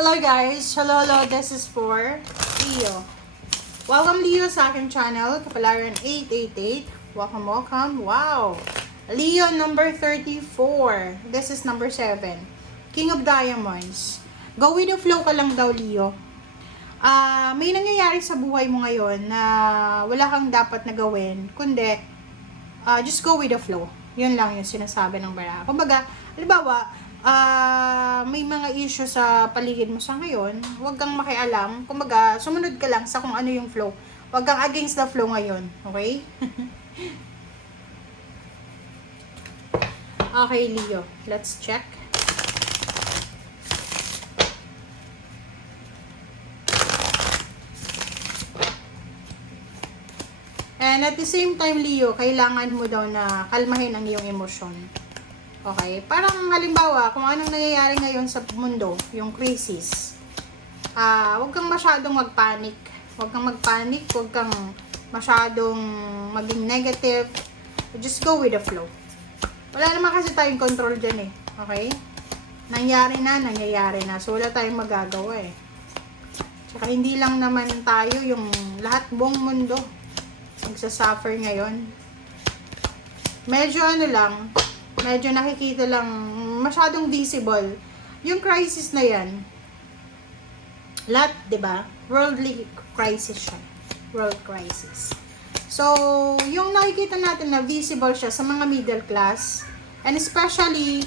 Hello guys! Hello, this is for Leo. Welcome Leo sa aking channel, Kapalaran 888. Welcome. Wow! Leo number 34. This is number 7. King of Diamonds. Go with the flow ka lang daw, Leo. May nangyayari sa buhay mo ngayon na wala kang dapat na gawin, kundi just go with the flow. Yun lang yung sinasabi ng bara. Kumbaga, halimbawa, may mga issue sa paligid mo sa ngayon, huwag kang makialam. Kumbaga, sumunod ka lang sa kung ano yung flow. Huwag kang against the flow ngayon. Okay? Okay, Leo. Let's check. And at the same time, Leo, kailangan mo daw na kalmahin ang iyong emosyon. Okay? Parang halimbawa, kung anong nangyayari ngayon sa mundo, yung crisis, huwag kang masyadong magpanic. Huwag kang masyadong maging negative. Just go with the flow. Wala naman kasi tayong control dyan eh. Okay? Nangyari na. So, wala tayong magagawa eh. Tsaka hindi lang naman tayo, yung lahat buong mundo nagsasuffer ngayon. Medyo nakikita lang, masyadong visible. Yung crisis na yan, lahat, diba? Worldly crisis siya. World crisis. So, yung nakikita natin na visible siya sa mga middle class, and especially,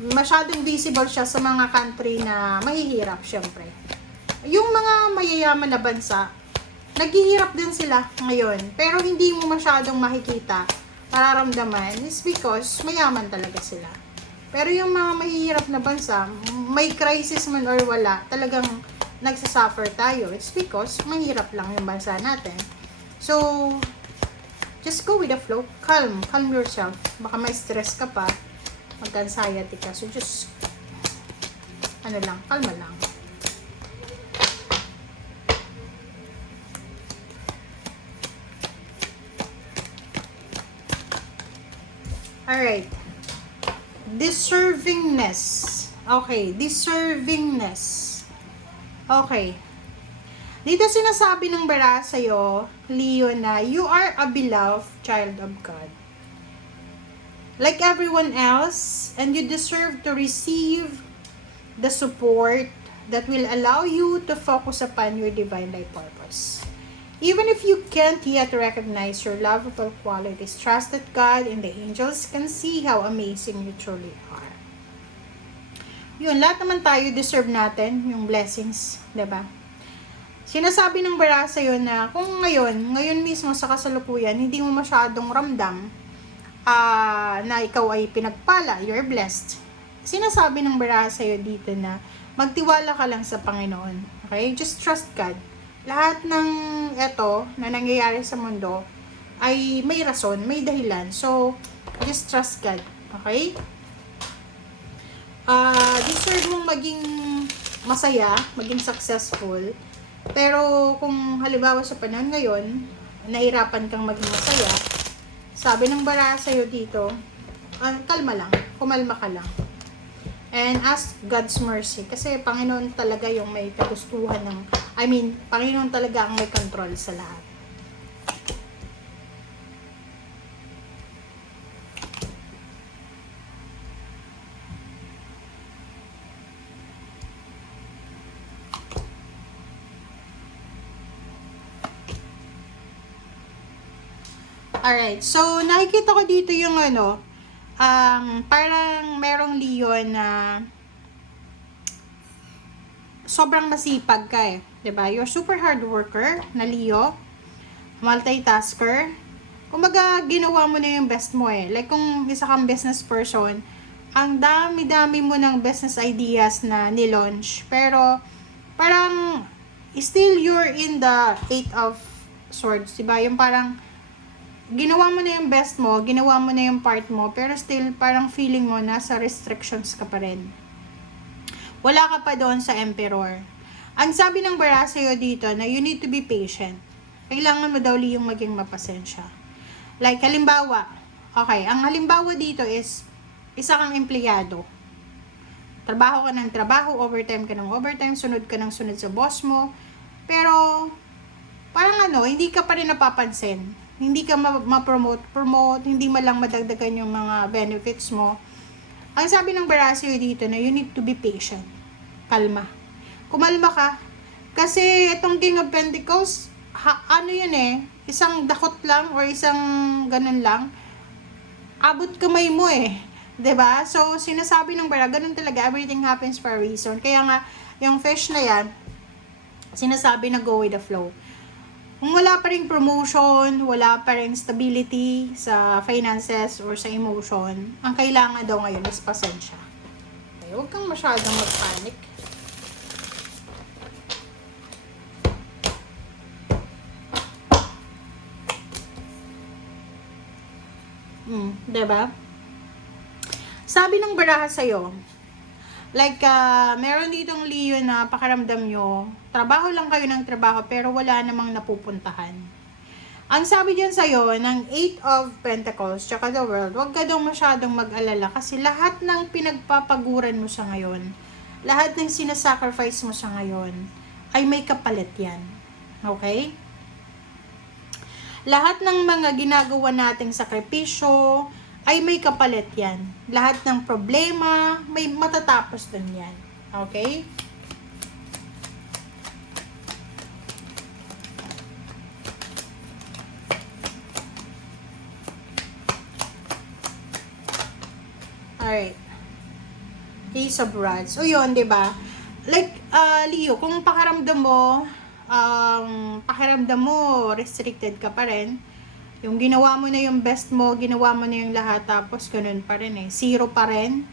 masyadong visible siya sa mga country na mahihirap, syempre. Yung mga mayayaman na bansa, naghihirap din sila ngayon, pero hindi mo masyadong makikita, mararamdaman, is because mayaman talaga sila. Pero yung mga mahihirap na bansa, may crisis man or wala, talagang nagsasuffer tayo. It's because mahirap lang yung bansa natin. So, just go with the flow. Calm yourself. Baka may stress ka pa, magka-anxiety ka. So, just, kalma lang. Alright. Deservingness. Okay, deservingness. Okay. Dito sinasabi ng bara sa'yo, Leo, na you are a beloved child of God. Like everyone else, and you deserve to receive the support that will allow you to focus upon your divine life purpose. Even if you can't yet recognize your lovable qualities, trust that God and the angels can see how amazing you truly are. Yun, lahat naman tayo deserve natin yung blessings, diba? Sinasabi ng bara sa'yo na kung ngayon mismo sa kasalukuyan, hindi mo masyadong ramdam na ikaw ay pinagpala, you're blessed. Sinasabi ng bara sa'yo dito na magtiwala ka lang sa Panginoon. Okay? Just trust God. Lahat ng eto na nangyayari sa mundo ay may rason, may dahilan. So, just trust God. Okay? Deserve mong maging masaya, maging successful. Pero kung halimbawa sa panahon ngayon, nahirapan kang maging masaya, sabi ng bara sa'yo dito, kalma lang, kumalma ka lang. And ask God's mercy. Kasi Panginoon talaga yung may kagustuhan Panginoon talaga ang may control sa lahat. Alright, so nakikita ko dito yung parang merong Leo na sobrang masipag ka eh. Diba? You're super hard worker na Leo. Multitasker. Kumbaga, ginawa mo na yung best mo eh. Like kung isa kang business person, ang dami-dami mo ng business ideas na nilaunch. Pero, parang, still you're in the 8 of Swords. Diba? Yung parang, ginawa mo na yung best mo, ginawa mo na yung part mo, pero still parang feeling mo nasa restrictions ka pa rin. Wala ka pa doon sa Emperor. Ang sabi ng bara sa'yo dito na you need to be patient. Kailangan mo daw yung maging mapasensya. Like halimbawa, okay, ang halimbawa dito is isa kang empleyado. trabaho ka ng trabaho, overtime ka ng overtime, sunod ka ng sunod sa boss mo. Pero, parang hindi ka pa rin napapansin. Hindi ka promote, hindi mo lang madagdagan yung mga benefits mo. Ang sabi ng Barasio dito na you need to be patient. Kalma. Kumalma ka. Kasi itong King of Pentacles, isang dakot lang or isang ganun lang, abot kamay mo 'Diba? So, sinasabi ng Bara, ganun talaga, everything happens for a reason. Kaya nga, yung fish na yan, sinasabi na go with the flow. Kung wala pa ring promotion, wala pa ring stability sa finances or sa emotion, ang kailangan daw ngayon is pasensya. Okay, huwag kang masyadong mag-panic. Diba? Sabi ng baraha sa'yo, like, meron ditong Leo na pakaramdam nyo, trabaho lang kayo ng trabaho pero wala namang napupuntahan. Ang sabi dyan sa'yo, ng 8 of Pentacles, tsaka the World, huwag ka daw masyadong mag-alala kasi lahat ng pinagpapaguran mo sa ngayon, lahat ng sinasacrifice mo sa ngayon, ay may kapalit yan. Okay? Lahat ng mga ginagawa nating sakripisyo, ay may kapalit yan. Lahat ng problema, may matatapos din yan. Okay? Alright. Ace of Rods. O yun, diba? Like, Leo, kung pakiramdam mo, restricted ka pa rin, yung ginawa mo na yung best mo, ginawa mo na yung lahat, tapos ganun pa rin zero pa rin,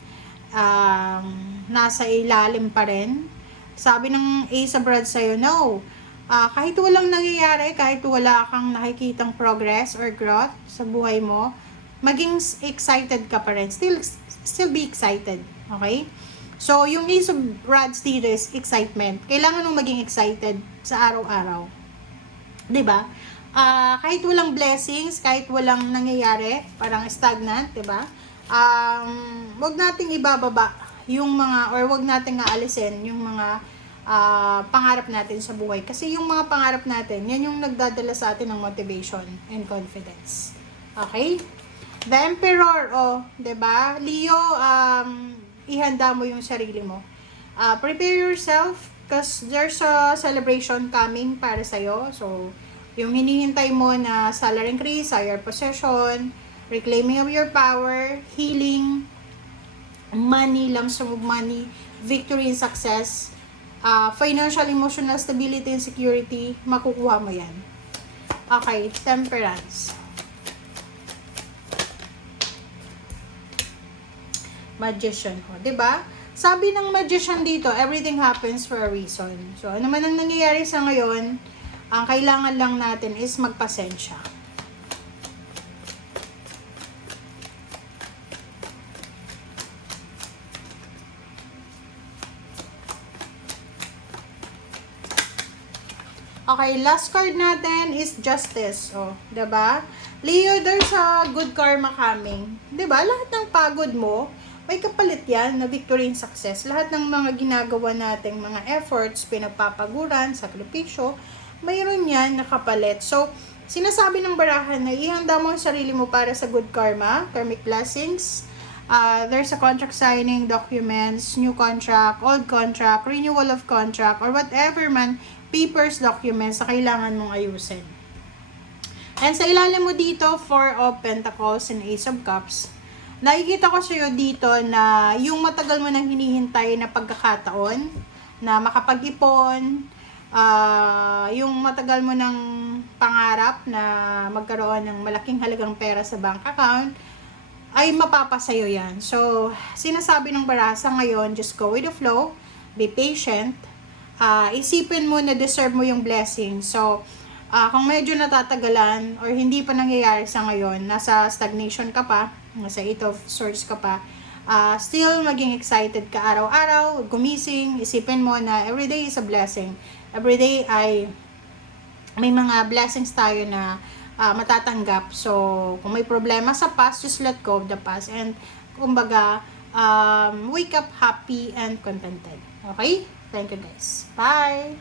nasa ilalim pa rin. Sabi ng Ace of Rods sa'yo, no, kahit walang nangyayari, kahit wala kang nakikitang progress or growth sa buhay mo, maging excited ka pa rin, still be excited, okay? So, yung Ace of Rods dito is excitement. Kailangan mong maging excited sa araw-araw. 'Di ba? Kahit walang blessings, kahit walang nangyayari, parang stagnant, 'di ba? Wag nating ibababa yung mga, or wag nating aalisin yung mga pangarap natin sa buhay. Kasi yung mga pangarap natin, yan yung nagdadala sa atin ng motivation and confidence. Okay? The Emperor, 'di ba? Leo, ihanda mo yung sarili mo. Prepare yourself because there's a celebration coming para sa'yo. So, yung hinihintay mo na salary increase, higher possession, reclaiming of your power, healing, money, lump sum of money, victory and success, financial, emotional stability and security, makukuha mo yan. Okay, Temperance. Magician. Diba? Sabi ng Magician dito, everything happens for a reason. So, ano man ang nangyayari sa ngayon, ang kailangan lang natin is magpasensya. Okay, last card natin is Justice. 'di ba? Leo, there's a good karma coming. 'Di ba? Lahat ng pagod mo, may kapalit yan na victory and success. Lahat ng mga ginagawa nating mga efforts, pinagpapaguran, sakripisyo, mayroon yan nakapalit. So, sinasabi ng barahan na ihanda mo ang sarili mo para sa good karma, karmic blessings. There's a contract signing, documents, new contract, old contract, renewal of contract, or whatever man, papers, documents na kailangan mong ayusin. And sa ilalim mo dito, 4 of Pentacles and Ace of Cups, nakikita ko sa'yo dito na yung matagal mo nang hinihintay na pagkakataon na makapag-ipon, yung matagal mo nang pangarap na magkaroon ng malaking halagang pera sa bank account, ay mapapasayo yan. So, sinasabi ng barasa ngayon, just go with the flow, be patient, isipin mo na deserve mo yung blessing. So, kung medyo natatagalan or hindi pa nangyayari sa ngayon, nasa stagnation ka pa, nasa 8 of Swords ka pa, still maging excited ka araw-araw, gumising, isipin mo na everyday is a blessing. Everyday ay may mga blessings tayo na matatanggap. So, kung may problema sa past, just let go of the past. And, kumbaga, wake up happy and contented. Okay? Thank you guys. Bye!